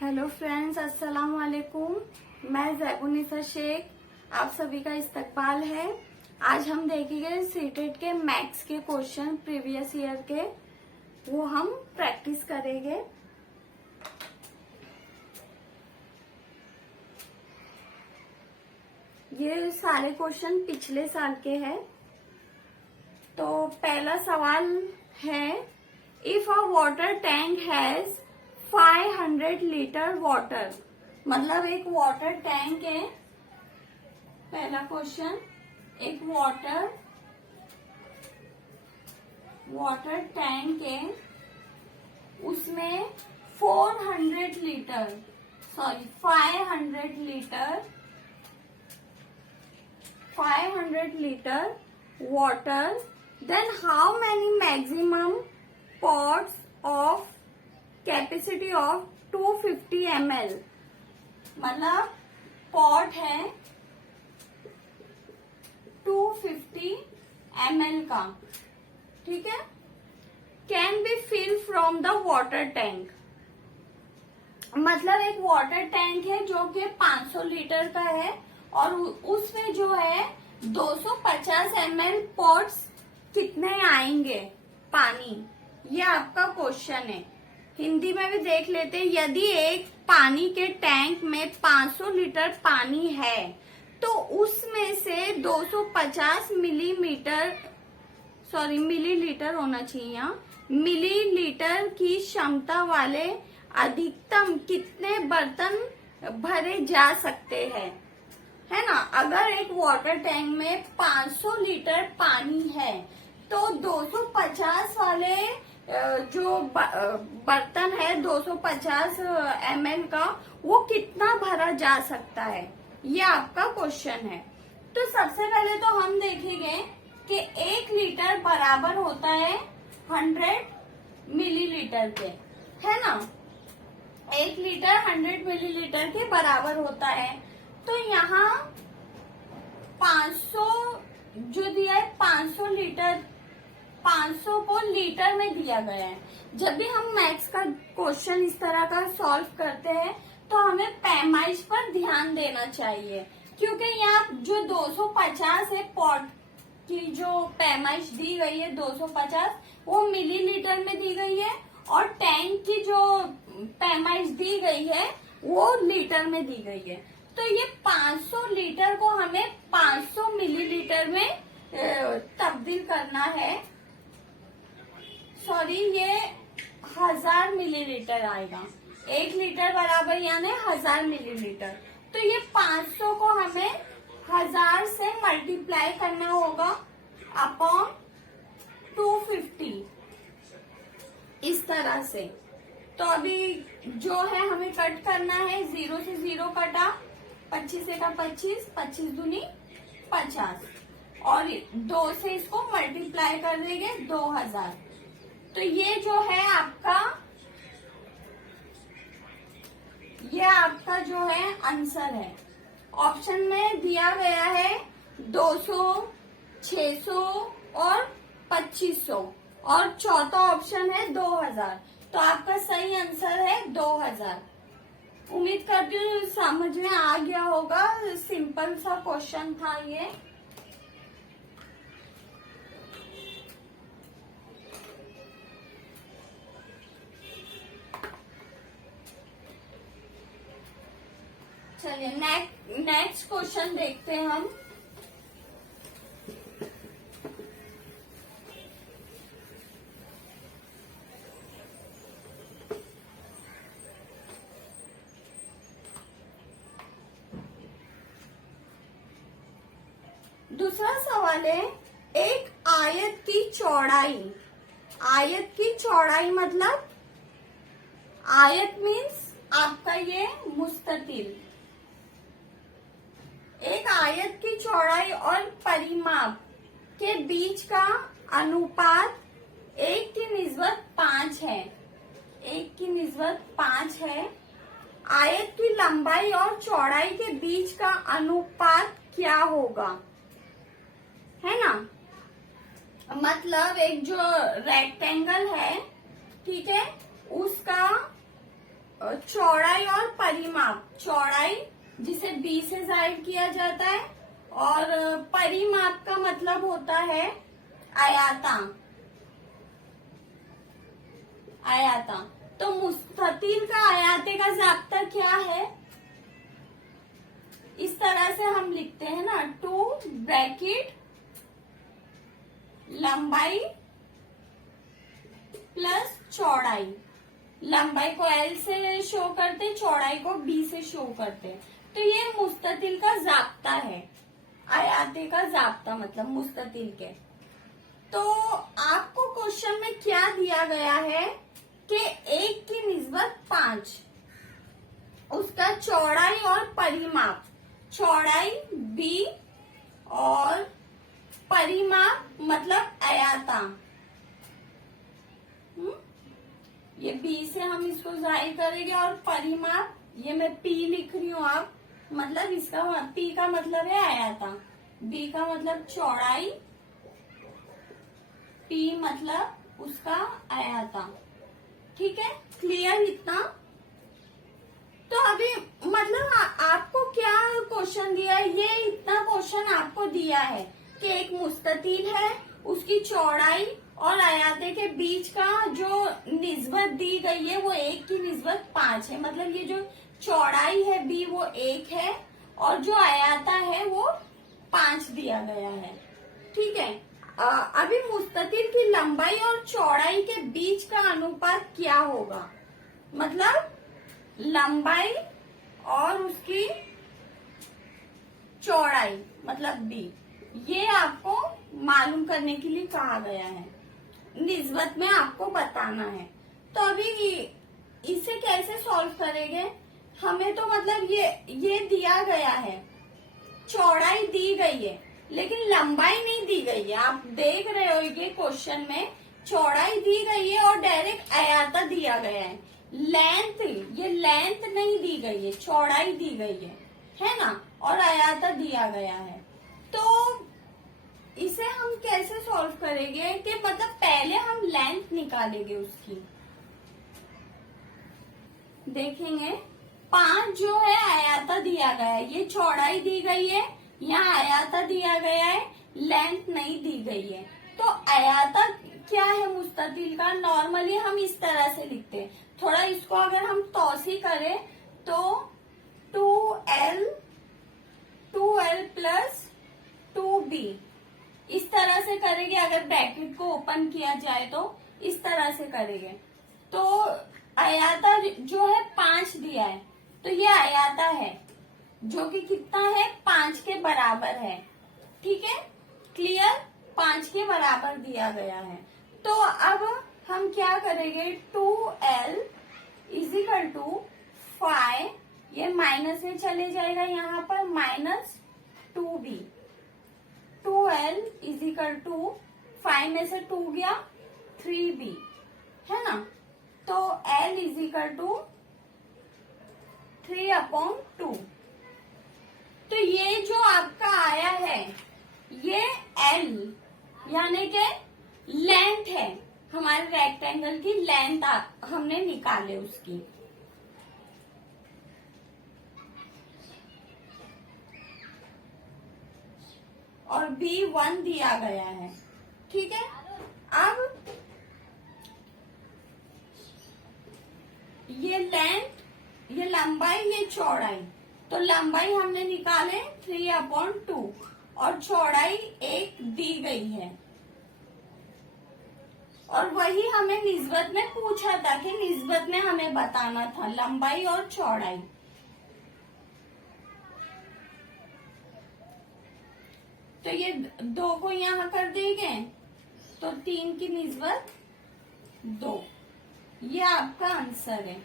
Hello friends, अस्सलाम वालेकुम। मैं ज़ैबुन्निसा शेख, आप सभी का इस्तकबाल है। आज हम देखेंगे सीटेट के मैथ्स के क्वेश्चन प्रीवियस ईयर के, वो हम प्रैक्टिस करेंगे। ये सारे क्वेश्चन पिछले साल के हैं। तो पहला सवाल है, if a water tank has 500 litre water, मतलब एक वाटर टैंक है। पहला क्वेश्चन, एक वाटर टैंक है, उसमें 500 litre water, then how many maximum pots of capacity of 250 ml, मतलब पॉट है 250 ml का, ठीक है। Can be fill from the water tank, मतलब एक वाटर टैंक है जो कि 500 लीटर का है और उसमें जो है 250 ml पॉट्स कितने आएंगे पानी, ये आपका क्वेश्चन है। हिंदी में भी देख लेते हैं। यदि एक पानी के टैंक में 500 लीटर पानी है तो उसमें से 250 मिलीलीटर होना चाहिए यहाँ, मिलीलीटर की क्षमता वाले अधिकतम कितने बर्तन भरे जा सकते हैं, है ना। अगर एक वाटर टैंक में 500 लीटर पानी है तो 250 वाले जो बर्तन है 250 ml का, वो कितना भरा जा सकता है, ये आपका क्वेश्चन है। तो सबसे पहले तो हम देखेंगे कि 1 लीटर बराबर होता है 100 मिलीलीटर के, है ना। 1 लीटर 100 मिलीलीटर के बराबर होता है। तो यहाँ 500 जो दिया है, 500 को लीटर में दिया गया है। जब भी हम मैथ्स का क्वेश्चन इस तरह का सॉल्व करते हैं तो हमें पैमाइश पर ध्यान देना चाहिए, क्योंकि यहाँ जो 250 है पॉट की जो पैमाइश दी गई है 250, वो मिलीलीटर में दी गई है और टैंक की जो पैमाइश दी गई है वो लीटर में दी गई है। तो ये 500 लीटर को हमें 500 मिलीलीटर में तब्दील करना है। ये 1000 मिलीलीटर आएगा। 1 लीटर बराबर यानी 1000 मिलीलीटर। तो ये 500 को हमें 1000 से मल्टीप्लाई करना होगा अपॉन 250, इस तरह से। तो अभी जो है हमें कट करना है, 0 से 0 कटा, 25 से का 25, 25 दूनी 50 और 2 से इसको मल्टीप्लाई कर देंगे 2000। तो ये जो है आपका जो है आंसर है। ऑप्शन में दिया गया है 200, 600 और 2500 और चौथा ऑप्शन है 2000। तो आपका सही आंसर है 2000। उम्मीद करती हूँ समझ में आ गया होगा। सिंपल सा क्वेश्चन था ये। चलिए नेक्स्ट क्वेश्चन देखते हैं हम। दूसरा सवाल है, एक आयत की चौड़ाई मतलब आयत मीन्स आपका ये मुस्ततिल। एक आयत की चौड़ाई और परिमाप के बीच का अनुपात 1 की निस्बत 5 है। 1 की निस्बत 5 है। आयत की लंबाई और चौड़ाई के बीच का अनुपात क्या होगा, है ना। मतलब एक जो रेक्टेंगल है, ठीक है, उसका चौड़ाई और परिमाप, चौड़ाई जिसे बी से जाहिर किया जाता है और परिमाप का मतलब होता है आयाता। आयाता तो मुस्ततील का आयाते का जाब्ता क्या है? इस तरह से हम लिखते हैं ना, 2 ब्रैकेट लंबाई प्लस चौड़ाई। लंबाई को एल से शो करते, चौड़ाई को बी से शो करते। तो ये मुस्ततील का जाब्ता है, आयाते का जाब्ता मतलब मुस्ततील के। तो आपको क्वेश्चन में क्या दिया गया है कि 1 की निस्बत 5, उसका चौड़ाई और परिमाप, चौड़ाई बी और परिमाप मतलब आयाता। ये बी से हम इसको जाहिर करेंगे और परिमाप ये मैं पी लिख रही हूँ आप, मतलब इसका पी का मतलब है आयाता, बी का मतलब चौड़ाई, पी मतलब उसका आयाता। ठीक है, क्लियर इतना? तो अभी मतलब आपको क्या क्वेश्चन दिया है? ये इतना क्वेश्चन आपको दिया है कि एक मुस्ततील है, उसकी चौड़ाई और आयाते के बीच का जो निस्बत दी गई है वो 1 की निस्बत 5 है। मतलब ये जो चौड़ाई है बी वो 1 है और जो आयाता है वो 5 दिया गया है। ठीक है, अभी मुस्ततील की लंबाई और चौड़ाई के बीच का अनुपात क्या होगा? मतलब लंबाई और उसकी चौड़ाई मतलब बी, ये आपको मालूम करने के लिए कहा गया है, निस्बत में आपको बताना है। तो अभी इसे कैसे सॉल्व करेंगे? हमें तो मतलब ये दिया गया है, चौड़ाई दी गई है लेकिन लंबाई नहीं दी गई है। आप देख रहे हो ये क्वेश्चन में चौड़ाई दी गई है और डायरेक्ट आयाता दिया गया है। लेंथ, ये लेंथ नहीं दी गई है, चौड़ाई दी गई है ना, और आयाता दिया गया है। तो इसे हम कैसे सॉल्व करेंगे कि मतलब पहले हम लेंथ निकालेंगे उसकी। देखेंगे 5 जो है आयाता दिया गया है, ये चौड़ाई दी गई है, यहाँ आयाता दिया गया है, लेंथ नहीं दी गई है। तो आयाता क्या है मुस्ततील का? नॉर्मली हम इस तरह से लिखते हैं, थोड़ा इसको अगर हम तौसी करें तो 2L प्लस 2B इस तरह से करेंगे। अगर ब्रैकेट को ओपन किया जाए तो इस तरह से करेंगे। तो आयाता जो है 5 दिया है, तो ये आयाता है जो कि कितना है? 5 के बराबर है। ठीक है, क्लियर? 5 के बराबर दिया गया है। तो अब हम क्या करेंगे? 2L इजिकल टू 5, ये माइनस में चले जाएगा यहाँ पर, minus 2B। 2L is equal to 5 में से 2 गया 3B, है ना। तो L इजिकल टू 3/2। तो ये जो आपका आया है ये L यानी के लेंथ है, हमारे रेक्टेंगल की लेंथ हमने निकाले उसकी। और B1 दिया गया है। ठीक है, अब ये लेंथ, ये लंबाई, ये चौड़ाई, तो लंबाई हमने निकाले 3/2 और चौड़ाई 1 दी गई है। और वही हमें निस्बत में पूछा था कि निस्बत में हमें बताना था लंबाई और चौड़ाई। तो ये 2 को यहाँ कर देंगे तो 3 की निस्बत 2, ये आपका आंसर है।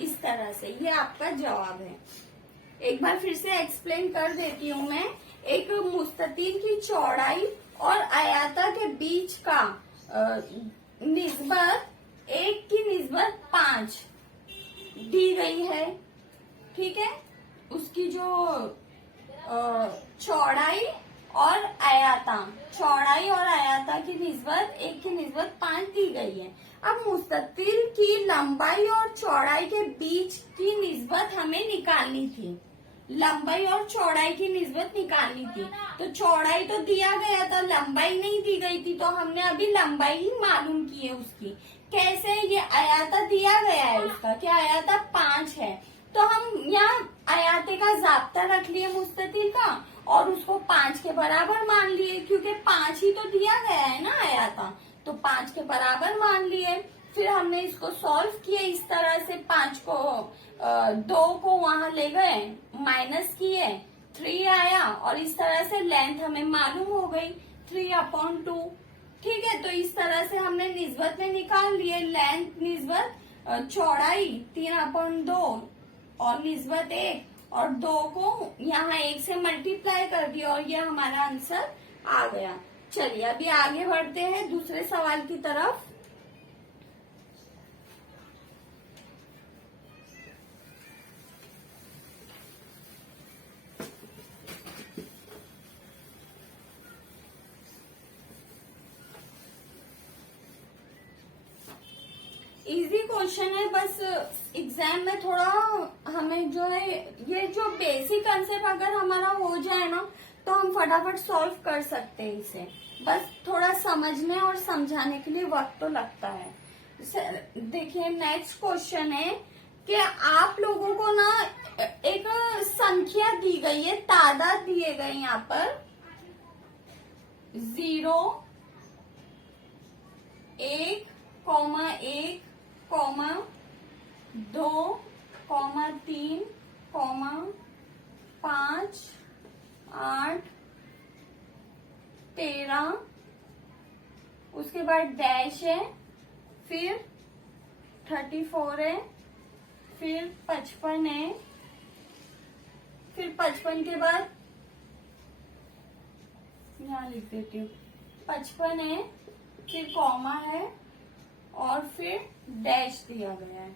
इस तरह से ये आपका जवाब है। एक बार फिर से एक्सप्लेन कर देती हूँ मैं। एक मुस्ततील की चौड़ाई और आयाता के बीच का निस्बत 1 की निस्बत 5 दी गई है। ठीक है, उसकी जो चौड़ाई और आयाता, चौड़ाई और आयाता की निस्बत 1 की निस्बत 5 दी गई है। अब मुस्ततिल की लंबाई और चौड़ाई के बीच की निस्बत हमें निकालनी थी, लंबाई और चौड़ाई की निस्बत निकालनी थी। तो चौड़ाई तो दिया गया था, लंबाई नहीं दी गई थी, तो हमने अभी लंबाई ही मालूम की है उसकी। कैसे? ये आयाता दिया गया है उसका, क्या आयाता 5 है, तो हम यहाँ आयाते का जाब्ता रख लिए मुस्ततिल का और उसको 5 के बराबर मान लिए, क्योंकि 5 ही तो दिया गया है ना आयाता, तो 5 के बराबर मान लिए। फिर हमने इसको सॉल्व किए इस तरह से, 5 को 2 को वहां ले गए, माइनस किए, 3 आया और इस तरह से लेंथ हमें मालूम हो गई 3/2। ठीक है, तो इस तरह से हमने निस्बत में निकाल लिए, लेंथ निस्बत चौड़ाई 3/2 और निस्बत 1 और 2 को यहाँ 1 से मल्टीप्लाई कर दिया और ये हमारा आंसर आ गया। चलिए अभी आगे बढ़ते हैं दूसरे सवाल की तरफ। इजी क्वेश्चन है, बस एग्जाम में थोड़ा हमें जो है ये जो बेसिक कंसेप्ट अगर हमारा हो जाए ना तो हम फटाफट सॉल्व कर सकते हैं इसे, बस थोड़ा समझने और समझाने के लिए वक्त तो लगता है। देखिए नेक्स्ट क्वेश्चन है कि आप लोगों को ना एक संख्या दी गई है, तादाद दिए गए यहाँ पर 0, 1, 1, 2, 3, 5, 8, 13, उसके बाद डैश है, फिर 34 है, फिर 55 है, फिर 55 के बाद यहाँ लिख देती हूँ, 55 है, फिर कॉमा है और फिर डैश दिया गया है।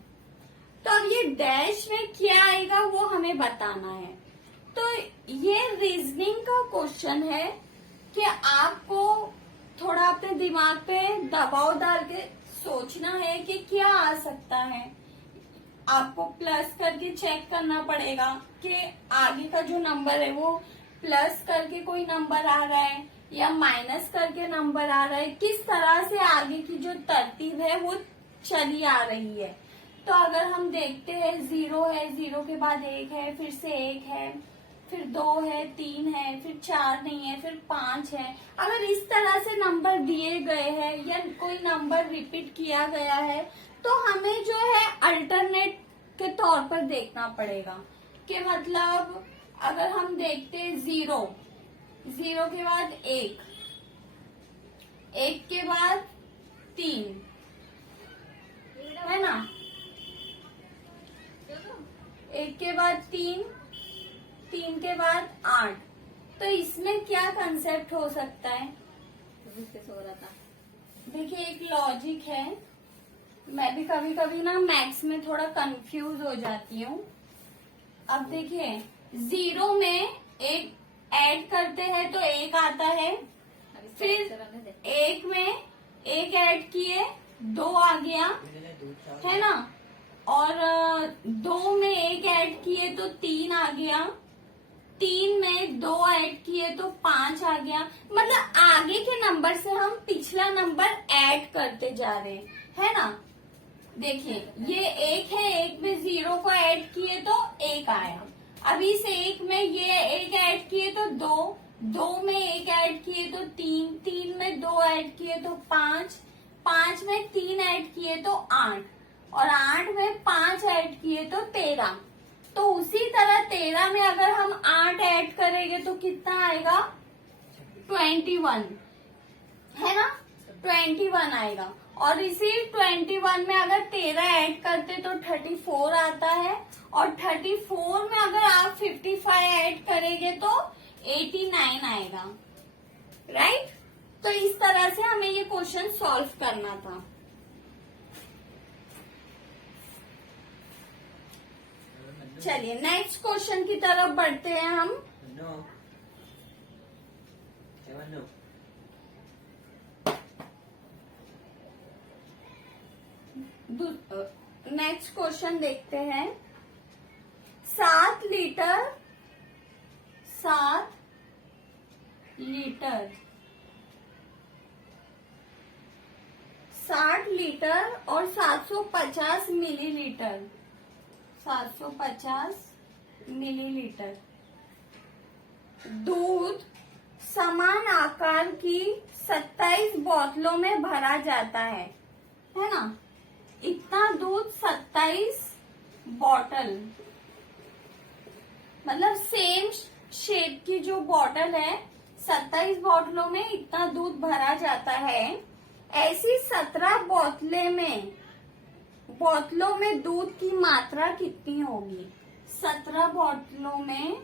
तो अब ये डैश में क्या आएगा वो हमें बताना है। तो ये रीजनिंग का क्वेश्चन है कि आपको थोड़ा अपने दिमाग पे दबाव डाल के सोचना है कि क्या आ सकता है। आपको प्लस करके चेक करना पड़ेगा कि आगे का जो नंबर है वो प्लस करके कोई नंबर आ रहा है या माइनस करके नंबर आ रहा है, किस तरह से आगे की जो तरतीब है वो चली आ रही है। तो अगर हम देखते हैं 0 है, 0 के बाद 1 है, फिर से 1 है, फिर 2 है, 3 है, फिर 4 नहीं है, फिर 5 है। अगर इस तरह से नंबर दिए गए हैं या कोई नंबर रिपीट किया गया है तो हमें जो है अल्टरनेट के तौर पर देखना पड़ेगा कि मतलब अगर हम देखते हैं 0, 0 के बाद 1, 1 के बाद 3 है ना, 1 के बाद 3, 3 के बाद 8, तो इसमें क्या कंसेप्ट हो सकता है? देखिए एक लॉजिक है, मैं भी कभी कभी ना मैथ्स में थोड़ा कंफ्यूज हो जाती हूँ। अब देखिए 0 में 1 ऐड करते हैं तो 1 आता है, फिर 1 में 1 ऐड किए 2 आ गया है ना, और 2 में 1 ऐड किए तो 3 आ गया, 3 में 2 ऐड किए तो 5 आ गया। मतलब आगे के नंबर से हम पिछला नंबर ऐड करते जा रहे है ना। देखिए ये 1 है, 1 में 0 को ऐड किए तो 1 आया, अभी से 1 में ये 1 ऐड किए तो 2, 2 में 1 ऐड किए तो 3, 3 में 2 ऐड किए तो 5, 5 में 3 ऐड किए तो 8 और 8 में 5 ऐड किए तो 13। तो उसी तरह 13 में अगर हम 8 ऐड करेंगे तो कितना आएगा? 21 है ना, 21 आएगा। और इसी 21 में अगर 13 ऐड करते तो 34 आता है, और 34 में अगर आप 55 ऐड करेंगे तो 89 आएगा, राइट। तो इस तरह से हमें ये क्वेश्चन सॉल्व करना था। चलिए नेक्स्ट क्वेश्चन की तरफ बढ़ते हैं हम। नेक्स्ट क्वेश्चन देखते हैं। 7 लीटर 60 लीटर और 750 मिलीलीटर 750 मिलीलीटर दूध समान आकार की 27 बोतलों में भरा जाता है ना। इतना दूध 27 बॉटल, मतलब सेम शेप की जो बॉटल है 27 बोतलों में इतना दूध भरा जाता है। ऐसी 17 बोतलों में दूध की मात्रा कितनी होगी? 17 बोतलों में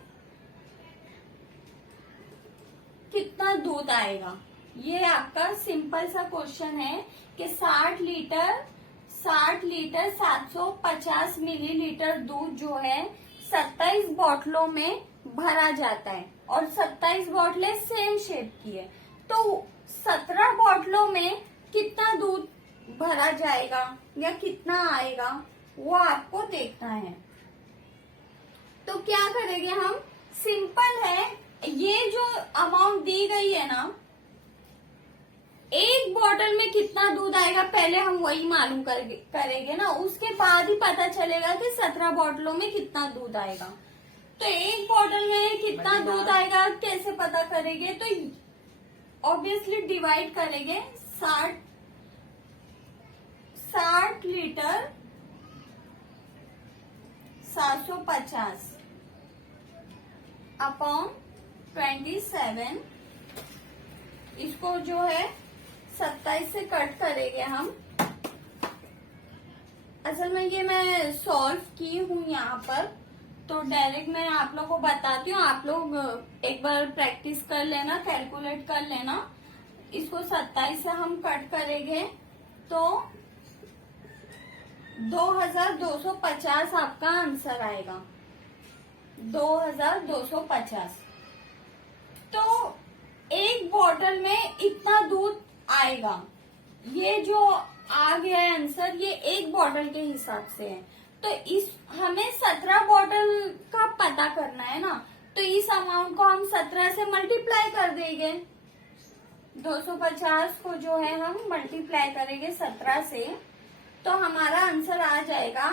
कितना दूध आएगा? ये आपका सिंपल सा क्वेश्चन है कि 60 लीटर 750 मिलीलीटर दूध जो है 27 बोतलों में भरा जाता है और 27 बोतलें सेम शेप की है, तो 17 बोतलों में कितना दूध भरा जाएगा या कितना आएगा वो आपको देखना है। तो क्या करेंगे हम? सिंपल है, ये जो अमाउंट दी गई है ना, एक बोतल में कितना दूध आएगा पहले हम वही मालूम करेंगे ना, उसके बाद ही पता चलेगा कि 17 बोतलों में कितना दूध आएगा। तो एक बोतल में कितना दूध आएगा कैसे पता करेंगे? तो ऑब्वियसली डिवाइड करेंगे 60 लीटर 750 अपॉन 27, इसको जो है 27 से कट करेंगे हम। असल में ये मैं सॉल्व की हूँ यहाँ पर, तो डायरेक्ट मैं आप लोग को बताती हूँ, आप लोग एक बार प्रैक्टिस कर लेना, कैलकुलेट कर लेना। इसको 27 से हम कट करेंगे तो 2250 आपका आंसर आएगा, 2250। तो एक बोतल में इतना दूध आएगा। ये जो आ गया है आंसर, ये एक बोतल के हिसाब से है। तो इस हमें 17 बोतल का पता करना है ना, तो इस अमाउंट को हम 17 से मल्टीप्लाई कर देंगे। 250 को जो है हम मल्टीप्लाई करेंगे 17 से, तो हमारा आंसर आ जाएगा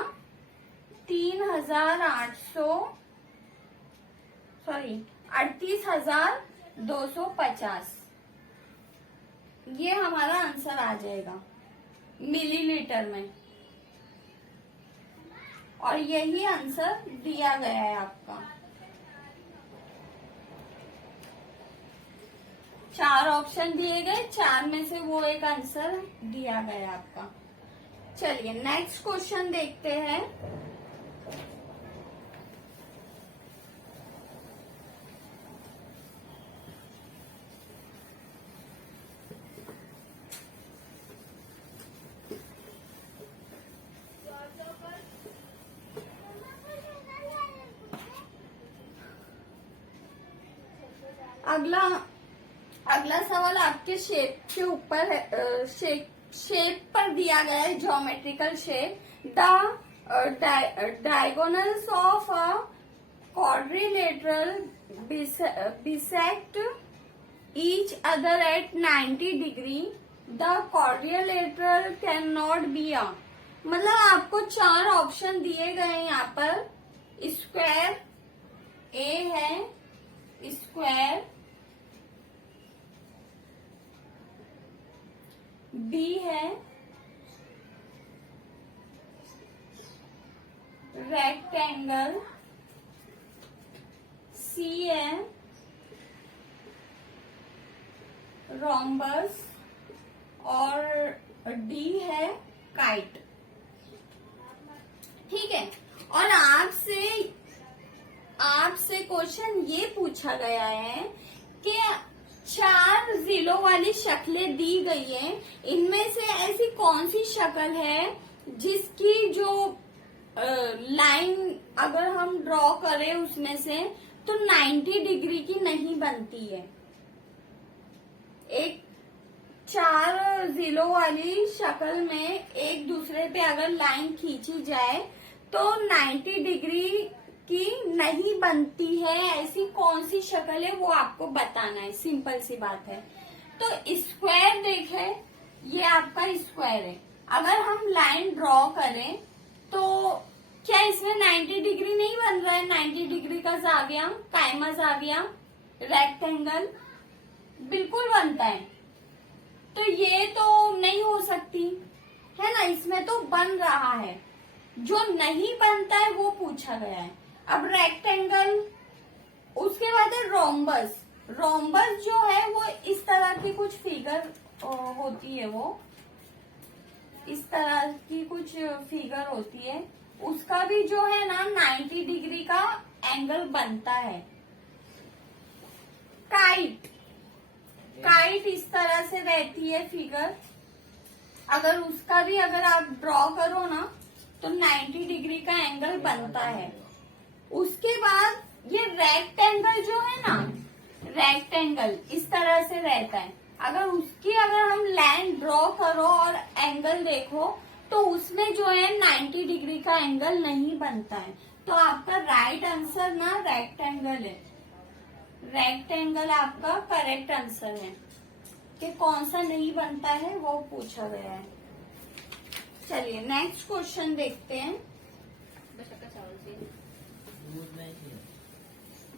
38,250। ये हमारा आंसर आ जाएगा मिलीलीटर में, और यही आंसर दिया गया है आपका। 4 ऑप्शन दिए गए, 4 में से वो एक आंसर दिया गया है आपका। चलिए नेक्स्ट क्वेश्चन देखते हैं। अगला सवाल आपके शेप के ऊपर है, शेप पर दिया गया है, geometrical shape. The diagonals of a quadrilateral bisect each other at 90 degree. The quadrilateral cannot be a, मतलब आपको 4 ऑप्शन दिए गए हैं यहाँ पर। स्क्वायर ए है, स्क्वायर बी है, रेक्टेंगल सी है, रोम्बस, और डी है काइट। ठीक है, और आपसे क्वेश्चन ये पूछा गया है कि 4 जिलों वाली शक्लें दी गई हैं, इनमें से ऐसी कौन सी शक्ल है जिसकी जो लाइन अगर हम ड्रॉ करें उसमें से तो 90 डिग्री की नहीं बनती है। एक 4 जिलों वाली शक्ल में एक दूसरे पे अगर लाइन खींची जाए तो 90 डिग्री की नहीं बनती है, ऐसी कौन सी शक्ल है वो आपको बताना है। सिंपल सी बात है। तो स्क्वायर देखे, ये आपका स्क्वायर है। अगर हम लाइन ड्रॉ करें तो क्या इसमें 90 डिग्री नहीं बन रहा है? 90 डिग्री का जाविया, कायमा जाविया, रेक्टेंगल बिल्कुल बनता है। तो ये तो नहीं हो सकती है ना, इसमें तो बन रहा है। जो नहीं बनता है वो पूछा गया है। अब रेक्टेंगल, उसके बाद है रोम्बस। रोम्बस जो है वो इस तरह की कुछ फिगर होती है, वो इस तरह की कुछ फिगर होती है। उसका भी जो है ना 90 डिग्री का एंगल बनता है। काइट, काइट इस तरह से रहती है फिगर। अगर उसका भी अगर आप ड्रॉ करो ना तो 90 डिग्री का एंगल बनता है। उसके बाद ये रेक्टेंगल जो है ना, रेक्टेंगल इस तरह से रहता है। अगर उसकी अगर हम लाइन ड्रॉ करो और एंगल देखो तो उसमें जो है 90 डिग्री का एंगल नहीं बनता है। तो आपका राइट आंसर ना रेक्टेंगल है। रेक्टेंगल आपका करेक्ट आंसर है। कि कौन सा नहीं बनता है वो पूछा गया है। चलिए नेक्स्ट क्वेश्चन देखते हैं।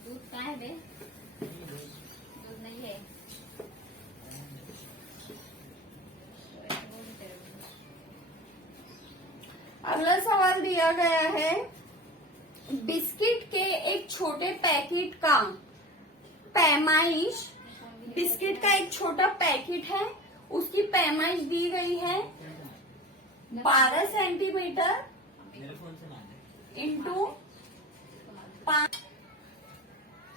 दूध कहाँ है बे? दूध नहीं है। अगला सवाल दिया गया है, बिस्किट के एक छोटे पैकेट का पैमाइश, बिस्किट का एक छोटा पैकेट है, उसकी पैमाइश दी गई है 12 सेंटीमीटर इंटू 5।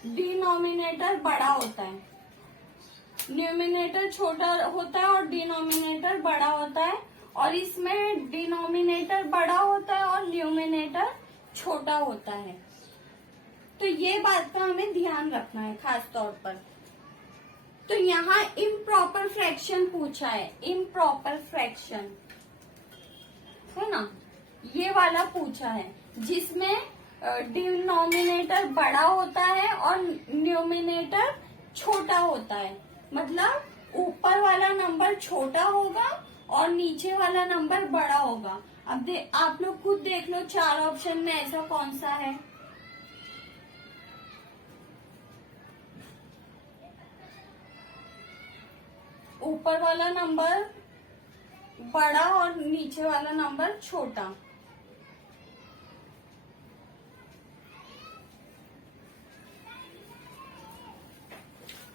डिनोमिनेटर बड़ा होता है, न्यूमिनेटर छोटा होता है और डिनोमिनेटर बड़ा होता है। और इसमें डिनोमिनेटर बड़ा होता है और न्यूमिनेटर छोटा होता है। तो ये बात का हमें ध्यान रखना है खास तौर पर। तो यहाँ इम्प्रॉपर फ्रैक्शन पूछा है, इम्प्रॉपर फ्रैक्शन है ना, ये वाला पूछा है जिसमें डिनोमिनेटर बड़ा होता है और न्यूमिनेटर छोटा होता है। मतलब ऊपर वाला नंबर छोटा होगा और नीचे वाला नंबर बड़ा होगा। अब आप लोग खुद देख लो 4 ऑप्शन में ऐसा कौन सा है। ऊपर वाला नंबर बड़ा और नीचे वाला नंबर छोटा।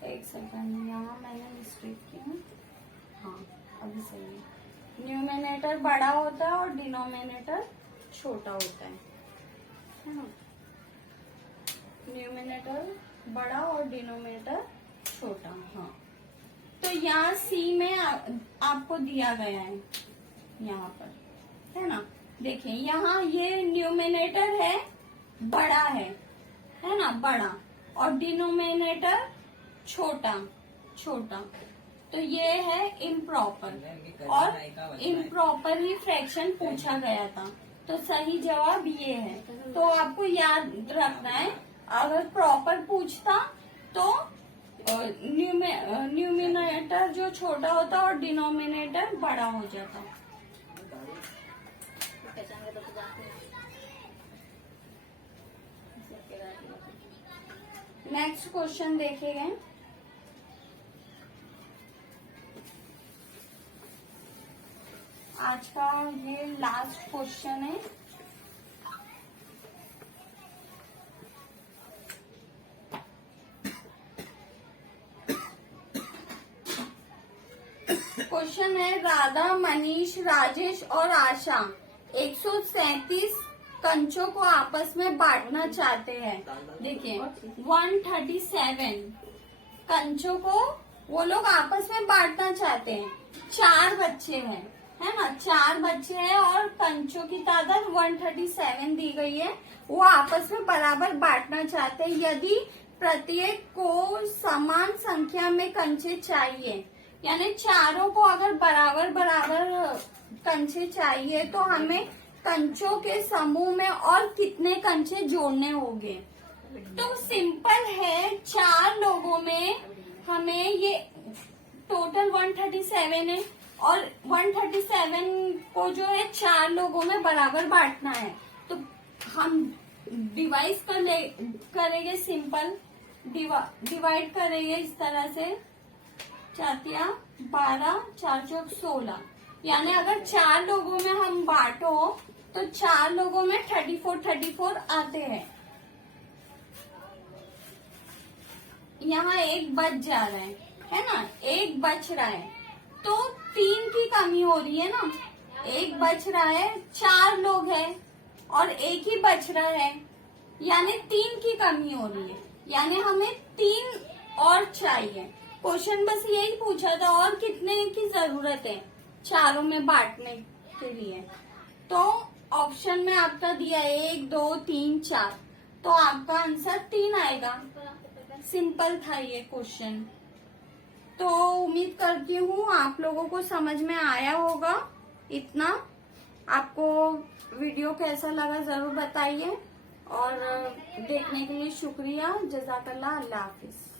एक सेकंड, यहाँ मैंने मिस्टेक किया। हाँ अभी सही है। न्यूमिनेटर बड़ा होता है और डिनोमिनेटर छोटा होता है ना। न्यूमिनेटर बड़ा और डिनोमिनेटर छोटा। हाँ तो यहाँ सी में आपको दिया गया है यहाँ पर, है ना। देखिए यहाँ ये न्यूमिनेटर है, बड़ा है ना, बड़ा, और डिनोमिनेटर छोटा छोटा। तो ये है इम्प्रॉपर, और इम्प्रॉपर ही फ्रैक्शन पूछा गया था। तो सही जवाब ये है। तो आपको याद रखना है, अगर प्रॉपर पूछता तो न्यूमिनेटर जो छोटा होता और डिनोमिनेटर बड़ा हो जाता। नेक्स्ट क्वेश्चन देखेंगे। आज का ये लास्ट क्वेश्चन है। क्वेश्चन है, राधा, मनीष, राजेश और आशा 137 कंचों को आपस में बांटना चाहते हैं। देखिए 137 कंचों को वो लोग आपस में बांटना चाहते हैं। 4 बच्चे हैं, है ना, 4 बच्चे हैं और कंचों की तादाद 137 दी गई है। वो आपस में बराबर बांटना चाहते हैं। यदि प्रत्येक को समान संख्या में कंचे चाहिए यानी चारों को अगर बराबर बराबर कंचे चाहिए तो हमें कंचों के समूह में और कितने कंचे जोड़ने होंगे। तो सिंपल है, 4 लोगों में हमें ये टोटल 137 है और 137 को जो है 4 लोगों में बराबर बांटना है। तो हम डिवाइड करेंगे, सिंपल डिवाइड करेंगे इस तरह से, 4 12 4 चौक 16, यानी अगर 4 लोगों में हम बांटो तो 4 लोगों में 34 आते हैं। यहाँ एक बच जा रहा है ना, एक बच रहा है, तो 3 की कमी हो रही है ना। एक बच रहा है, 4 लोग हैं और एक ही बच रहा है, यानी 3 की कमी हो रही है, यानी हमें 3 और चाहिए। क्वेश्चन बस यही पूछा था, और कितने की जरूरत है चारों में बांटने के लिए। तो ऑप्शन में आपका दिया 1 2 3 4, तो आपका आंसर 3 आएगा। सिंपल था ये क्वेश्चन। तो उम्मीद करती हूँ आप लोगों को समझ में आया होगा इतना। आपको वीडियो कैसा लगा जरूर बताइए, और देखने के लिए शुक्रिया। जज़ाकल्लाह, अल्लाह हाफिज।